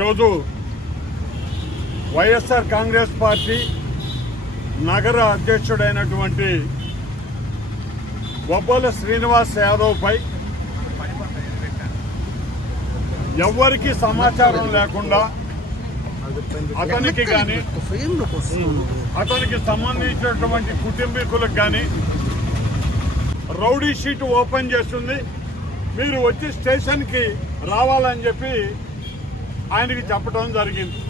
ఈరోజు వైఎస్ఆర్ కాంగ్రెస్ పార్టీ నగర అధ్యక్షుడైనటువంటి బొబ్బల శ్రీనివాస్ యాదవ్పై ఎవ్వరికీ సమాచారం లేకుండా అతనికి కానీ అతనికి సంబంధించినటువంటి కుటుంబీకులకు కానీ రౌడీ షీట్ ఓపెన్ చేస్తుంది, మీరు వచ్చి స్టేషన్కి రావాలని చెప్పి ఆయనకి చెప్పడం జరిగింది.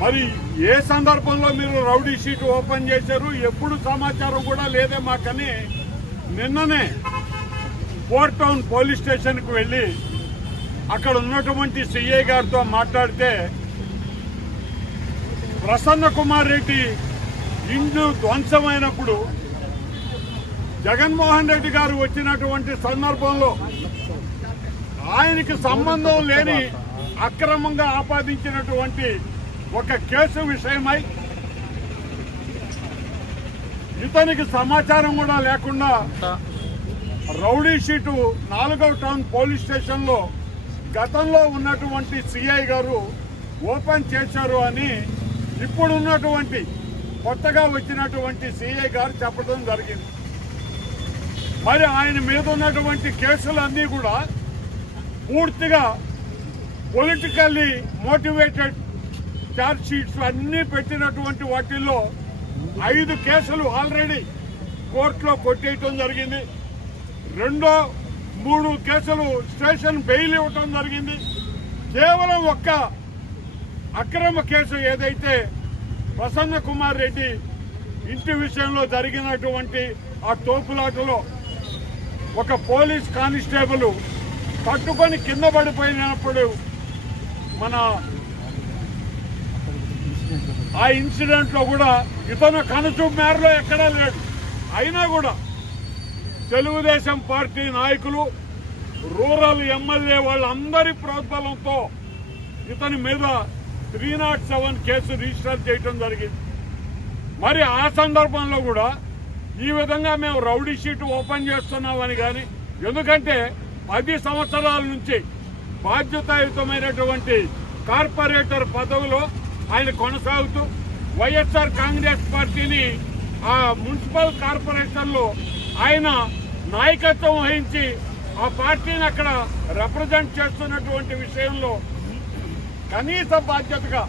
మరి ఏ సందర్భంలో మీరు రౌడీ షీట్ ఓపెన్ చేశారు, ఎప్పుడు సమాచారం కూడా లేదే మాకని నిన్ననే పోర్ట్ టౌన్ పోలీస్ స్టేషన్కి వెళ్ళి అక్కడ ఉన్నటువంటి సిఐ గారితో మాట్లాడితే ప్రసన్న కుమార్ రెడ్డి ఇండ్లు ధ్వంసమైనప్పుడు జగన్మోహన్ రెడ్డి గారు వచ్చినటువంటి సందర్భంలో ఆయనకి సంబంధం లేని అక్రమంగా ఆపాదించినటువంటి ఒక కేసు విషయమై ఇతనికి సమాచారం కూడా లేకుండా రౌడీ షీటు 4వ టౌన్ పోలీస్ స్టేషన్లో గతంలో ఉన్నటువంటి సిఐ గారు ఓపెన్ చేశారు అని ఇప్పుడున్నటువంటి కొత్తగా వచ్చినటువంటి సిఐ గారు చెప్పడం జరిగింది. మరి ఆయన మీద ఉన్నటువంటి కేసులన్నీ కూడా పూర్తిగా పొలిటికల్లీ మోటివేటెడ్ ఛార్జ్ షీట్స్ అన్నీ పెట్టినటువంటి వాటిల్లో 5 కేసులు ఆల్రెడీ కోర్టులో కొట్టేయటం జరిగింది. 3 కేసులు స్టేషన్ బెయిల్ ఇవ్వటం జరిగింది. కేవలం ఒక్క అక్రమ కేసు ఏదైతే ప్రసన్న కుమార్ రెడ్డి ఇంటి విషయంలో జరిగినటువంటి ఆ తోపులాటలో ఒక పోలీస్ కానిస్టేబుల్ పట్టుకొని కింద పడిపోయినప్పుడు మన ఆ ఇన్సిడెంట్ లో కూడా ఇతను కనుచూపు మేరలో ఎక్కడా లేడు. అయినా కూడా తెలుగుదేశం పార్టీ నాయకులు, రూరల్ ఎమ్మెల్యే వాళ్ళందరి ప్రోద్బలంతో ఇతని మీద 307 కేసు రిజిస్టర్ చేయడం జరిగింది. మరి ఆ సందర్భంలో కూడా ఈ విధంగా మేము రౌడీ షీట్ ఓపెన్ చేస్తున్నామని కానీ, ఎందుకంటే 10 సంవత్సరాల నుంచి బాధ్యతాయుతమైనటువంటి కార్పొరేటర్ పదవిలో ఆయన కొనసాగుతూ వైఎస్ఆర్ కాంగ్రెస్ పార్టీని ఆ మున్సిపల్ కార్పొరేషన్లో ఆయన నాయకత్వం వహించి ఆ పార్టీని అక్కడ రిప్రజెంట్ చేస్తున్నటువంటి విషయంలో కనీస బాధ్యతగా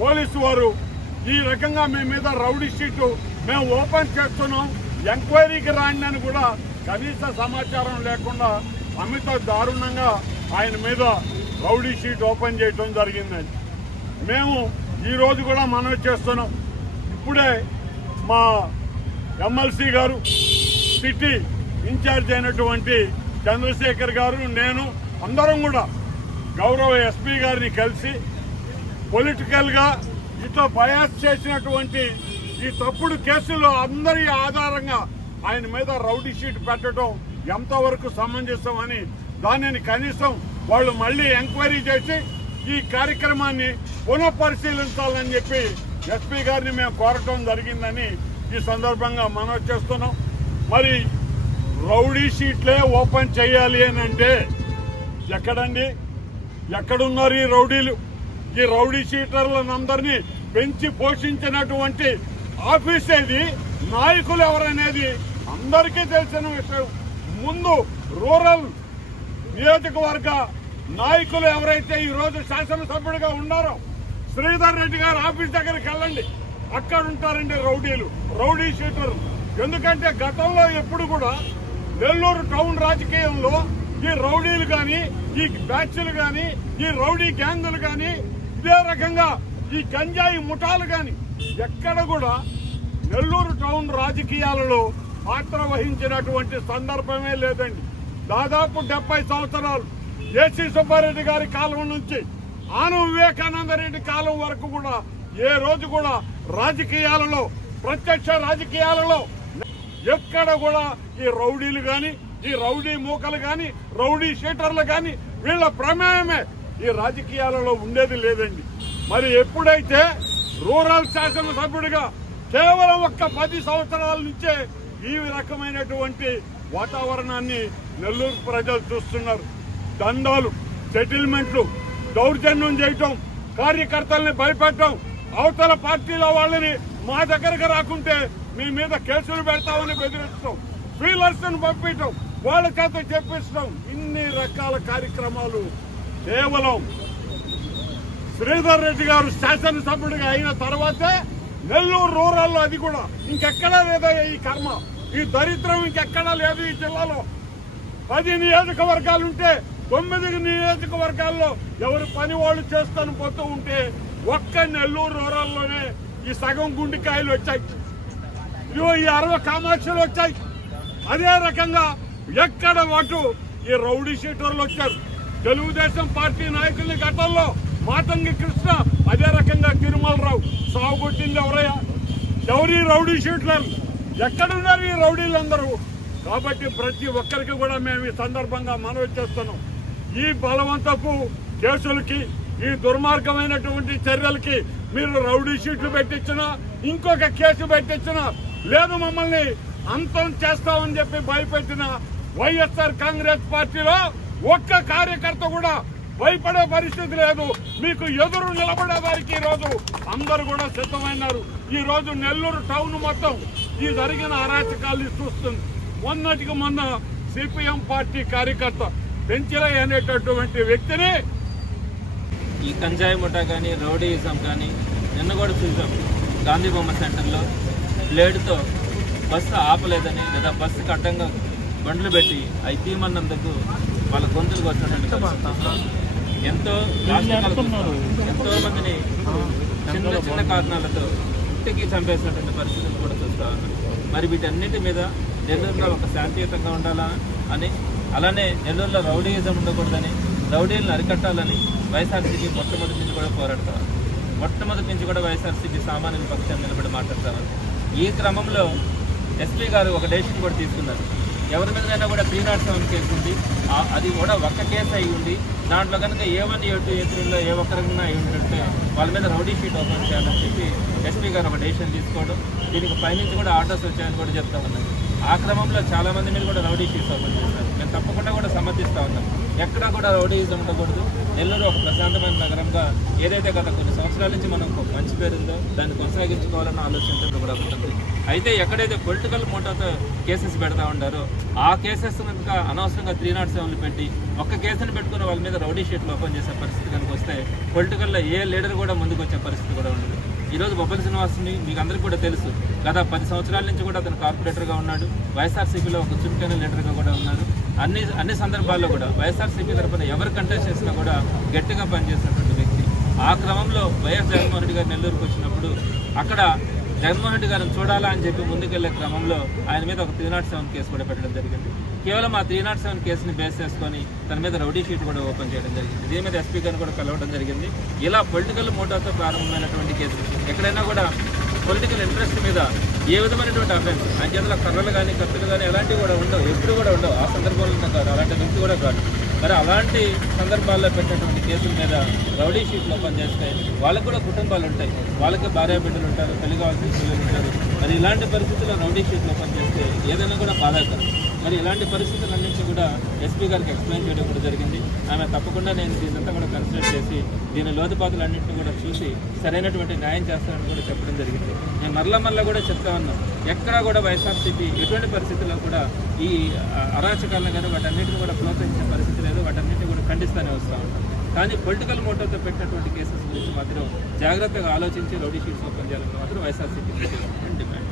పోలీసు వారు ఈ రకంగా మీ మీద రౌడీ షీటు మేము ఓపెన్ చేస్తున్నాం, ఎంక్వైరీకి రాండి అని కూడా కనీస సమాచారం లేకుండా అమిత దారుణంగా ఆయన మీద రౌడీ షీట్ ఓపెన్ చేయడం జరిగిందని మేము ఈరోజు కూడా మనవి చేస్తున్నాం. ఇప్పుడే మా ఎమ్మెల్సీ గారు, సిటీ ఇన్ఛార్జ్ అయినటువంటి చంద్రశేఖర్ గారు, నేను అందరం కూడా గౌరవ ఎస్పీ గారిని కలిసి పొలిటికల్గా ఇట్లా బయాస్ చేసినటువంటి ఈ తప్పుడు కేసులో అందరి ఆధారంగా ఆయన మీద రౌడీ షీట్ పెట్టడం ఎంతవరకు సమంజసం అని దానిని కనీసం వాళ్ళు మళ్ళీ ఎంక్వైరీ చేసి ఈ కార్యక్రమాన్ని పునఃపరిశీలించాలని చెప్పి ఎస్పీ గారిని మేము కోరటం జరిగిందని ఈ సందర్భంగా మనవి చేస్తున్నాం. మరి రౌడీ షీట్లే ఓపెన్ చేయాలి అని అంటే ఎక్కడండి, ఎక్కడున్నారు ఈ రౌడీలు? ఈ రౌడీ షీటర్లందరినీ పెంచి పోషించినటువంటి ఆఫీస్ ఏది, నాయకులు ఎవరనేది అందరికీ తెలిసిన విషయం. ముందు రూరల్ నియోజకవర్గ నాయకులు ఎవరైతే ఈరోజు శాసనసభ్యుడిగా ఉన్నారో శ్రీధర్ రెడ్డి గారు ఆఫీస్ దగ్గరికి వెళ్ళండి, అక్కడ ఉంటారండి రౌడీలు, రౌడీ షీటర్లు. ఎందుకంటే గతంలో ఎప్పుడు కూడా నెల్లూరు టౌన్ రాజకీయంలో ఈ రౌడీలు కానీ, ఈ బ్యాచ్లు కానీ, ఈ రౌడీ గ్యాంగులు కానీ, ఇదే రకంగా ఈ గంజాయి ముఠాలు కానీ ఎక్కడ కూడా నెల్లూరు టౌన్ రాజకీయాలలో పాత్ర వహించినటువంటి సందర్భమే లేదండి. దాదాపు 70 సంవత్సరాలు ఏసీ సుబ్బారెడ్డి గారి కాలం నుంచి ఆను వివేకానంద రెడ్డి కాలం వరకు కూడా ఏ రోజు కూడా రాజకీయాలలో, ప్రత్యక్ష రాజకీయాలలో ఎక్కడ కూడా ఈ రౌడీలు కానీ, ఈ రౌడీ మూకలు కానీ, రౌడీ షీటర్లు కానీ వీళ్ళ ప్రమేయమే ఈ రాజకీయాలలో ఉండేది లేదండి. మరి ఎప్పుడైతే రూరల్ శాసనసభ్యుడిగా కేవలం ఒక్క 10 సంవత్సరాల నుంచే ఈ రకమైనటువంటి వాతావరణాన్ని నెల్లూరు ప్రజలు చూస్తున్నారు. దండాలు, సెటిల్మెంట్లు, దౌర్జన్యం చేయటం, కార్యకర్తల్ని భయపెట్టడం, అవతల పార్టీల వాళ్ళని మా దగ్గరకు రాకుంటే మీ మీద కేసులు పెడతామని బెదిరించడం, ఫీలర్స్ పంపించడం, వాళ్ళ చేత చెప్పించడం, ఇన్ని రకాల కార్యక్రమాలు కేవలం శ్రీధర్ రెడ్డి గారు శాసనసభ్యుడిగా అయిన తర్వాతే నెల్లూరు రూరల్లో అది కూడా ఇంకెక్కడా లేదా ఈ కర్మ, ఈ దరిద్రం ఇంకెక్కడా లేదు ఈ జిల్లాలో. 10 నియోజకవర్గాలుంటే 9 నియోజకవర్గాల్లో ఎవరి పని వాళ్ళు చేస్తాను పోతూ ఉంటే ఒక్క నెల్లూరు రూరల్లోనే ఈ సగం గుండెకాయలు వచ్చాయి, ఇదిగో ఈ 60 కామాక్షలు వచ్చాయి. అదే రకంగా ఎక్కడ వాటు ఈ రౌడీ షీటర్లు వచ్చారు. తెలుగుదేశం పార్టీ నాయకుల్ని గతంలో మాతంగి కృష్ణ, అదే రకంగా తిరుమలరావు సాగుకొట్టింది ఎవరయ్యా? ఎవరి రౌడీ షీటర్లు? ఎక్కడున్నారు ఈ రౌడీలందరూ? కాబట్టి ప్రతి ఒక్కరికి కూడా మేము ఈ సందర్భంగా మనవి చేస్తున్నాం, ఈ బలవంతపు కేసులకి, ఈ దుర్మార్గమైనటువంటి చర్యలకి మీరు రౌడీ షీట్లు పెట్టించినా, ఇంకొక కేసు పెట్టించినా, లేదు మమ్మల్ని అంతం చేస్తామని చెప్పి భయపెట్టిన వైఎస్ఆర్ కాంగ్రెస్ పార్టీలో ఒక్క కార్యకర్త కూడా భయపడే పరిస్థితి లేదు. మీకు ఎదురు నిలబడే వారికి ఈ రోజు అందరూ కూడా సిద్ధమైనారు. ఈ రోజు నెల్లూరు టౌన్ మొత్తం ఈ జరిగిన అరాచకాల్ని చూస్తుంది. మొన్నటికి మొన్న సిపిఎం పార్టీ కార్యకర్త పెంచిలయ్య అనేటటువంటి వ్యక్తిని ఈ కంజాయి ముఠా కానీ రౌడీయిజం కానీ నిన్న కూడా చూసాం. గాంధీ బొమ్మ సెంటర్లో బ్లేడ్తో బస్సు ఆపలేదని, లేదా బస్సుకి అడ్డంగా బండ్లు పెట్టి అవి తీమన్నందుకు వాళ్ళ గొంతులకు వచ్చినటువంటి ఎంతో మందిని చిన్న చిన్న కారణాలతో ఇంటికి చంపేసినటువంటి పరిస్థితులు కూడా చూస్తా ఉన్నాం. మరి వీటన్నిటి మీద నెల్లూరులో ఒక శాంతియుతంగా ఉండాలా అని, అలానే నెల్లూరులో రౌడీయిజం ఉండకూడదని, రౌడీలను అరికట్టాలని వైఎస్ఆర్సీపీ మొట్టమొదటి నుంచి కూడా పోరాడతారు. మొట్టమొదటి నుంచి కూడా వైఎస్ఆర్సీపీ సామాన్యుల పక్షాన్ని నిలబడి మాట్లాడతారు. ఈ క్రమంలో ఎస్పీ గారు ఒక డెసిషన్ కూడా తీసుకున్నారు. ఎవరి మీదైనా కూడా 307 కేసు ఉంది, అది కూడా ఒక్క కేసు అయి ఉంది, దాంట్లో కనుక A1, A2, A3లో ఏ ఒక్కరైనా అయి ఉంటుంటే వాళ్ళ మీద రౌడీ షీట్ ఓపెన్ చేయాలని చెప్పి ఎస్పీ గారు ఒక డెసిషన్ తీసుకోవడం, దీనికి పైనుంచి కూడా ఆర్డర్స్ వచ్చాయని కూడా చెప్తా ఉన్నారు. ఆ క్రమంలో చాలామంది మీద కూడా రౌడీ షీట్స్ ఓపెన్ చేస్తారు. మేము తప్పకుండా కూడా సమర్థిస్తూ ఉన్నాం. ఎక్కడా కూడా రౌడీయిజం ఉండకూడదు. నెల్లూరు ఒక ప్రశాంతమైన నగరంగా ఏదైతే గత కొన్ని సంవత్సరాల నుంచి మనం మంచి పేరుందో దాన్ని కొనసాగించుకోవాలన్న ఆలోచన కూడా ఉంటుంది. అయితే ఎక్కడైతే పొలిటికల్ మోటాతో కేసెస్ పెడతా ఉంటారో ఆ కేసెస్ కనుక అనవసరంగా 307 పెట్టి ఒక్క కేసును పెట్టుకుని వాళ్ళ మీద రౌడీ షీట్లు ఓపెన్ చేసే పరిస్థితి కనుక వస్తే పొలిటికల్లో ఏ లీడర్ కూడా ముందుకు వచ్చే పరిస్థితి కూడా ఉండదు. ఈరోజు బొబ్బిలి శ్రీనివాస్ని మీకు అందరికీ కూడా తెలుసు. గత 10 సంవత్సరాల నుంచి కూడా అతను కార్పొరేటర్గా ఉన్నాడు. వైఎస్ఆర్సీపీలో ఒక చురుకైన లీడర్గా కూడా ఉన్నాడు. అన్ని సందర్భాల్లో కూడా వైఎస్ఆర్సీపీ తరఫున ఎవరు కంటెస్ట్ చేసినా కూడా గట్టిగా పనిచేసినటువంటి వ్యక్తి. ఆ క్రమంలో వైఎస్ జగన్మోహన్ రెడ్డి గారు నెల్లూరుకు వచ్చినప్పుడు అక్కడ జగన్మోహన్ రెడ్డి గారిని చూడాలా అని చెప్పి ముందుకెళ్లే క్రమంలో ఆయన మీద ఒక 307 కేసు కూడా పెట్టడం జరిగింది. కేవలం ఆ 307 కేసుని బేస్ చేసుకొని తన మీద రౌడీ షీట్ కూడా ఓపెన్ చేయడం జరిగింది. దీని మీద ఎస్పీ గారిని కూడా కలవడం జరిగింది. ఇలా పొలిటికల్ మోటార్తో ప్రారంభమైనటువంటి కేసులు ఎక్కడైనా కూడా పొలిటికల్ ఇంట్రెస్ట్ మీద ఏ విధమైనటువంటి అఫెన్స్, ఆయన చేతుల కర్రలు కానీ కత్తులు కానీ ఎలాంటివి కూడా ఉండవు, ఎప్పుడు కూడా ఉండవు. ఆ సందర్భంలో కాదు, అలాంటి వ్యక్తి కూడా కాదు. మరి అలాంటి సందర్భాల్లో పెట్టినటువంటి కేసుల మీద రౌడీ షీట్లు ఓపెన్ చేస్తే వాళ్ళకు కూడా కుటుంబాలు ఉంటాయి, వాళ్ళకి భార్య బిడ్డలు ఉంటారు, పెళ్లి కావాల్సిన పిల్లలు ఉంటారు. మరి ఇలాంటి పరిస్థితుల్లో రౌడీ షీట్లు ఓపెన్ చేస్తే ఏదైనా కూడా బాధాకరం. మరి ఇలాంటి పరిస్థితులన్నింటినీ కూడా ఎస్పీ గారికి ఎక్స్ప్లెయిన్ చేయడం కూడా జరిగింది. ఆమె తప్పకుండా నేను దీనంతా కూడా కన్సిడర్ చేసి దీని లోతుపాతులన్నింటినీ కూడా చూసి సరైనటువంటి న్యాయం చేస్తానని కూడా చెప్పడం జరిగింది. నేను మరలా కూడా చెప్తా ఉన్నాను, ఎక్కడా కూడా వైఎస్ఆర్సీపీ ఎటువంటి పరిస్థితుల్లో కూడా ఈ అరాచకాలను కానీ వాటన్నిటిని కూడా ప్రోత్సహించే పరిస్థితి లేదు. వాటన్నిటిని కూడా ఖండిస్తూనే వస్తూ ఉంటాం. కానీ పొలిటికల్ మోటివ్తో పెట్టినటువంటి కేసెస్ గురించి మాత్రం జాగ్రత్తగా ఆలోచించి రౌడీ షీట్స్ ఓపెన్ చేయాలని మాత్రం వైఎస్ఆర్సీపీ డిమాండ్.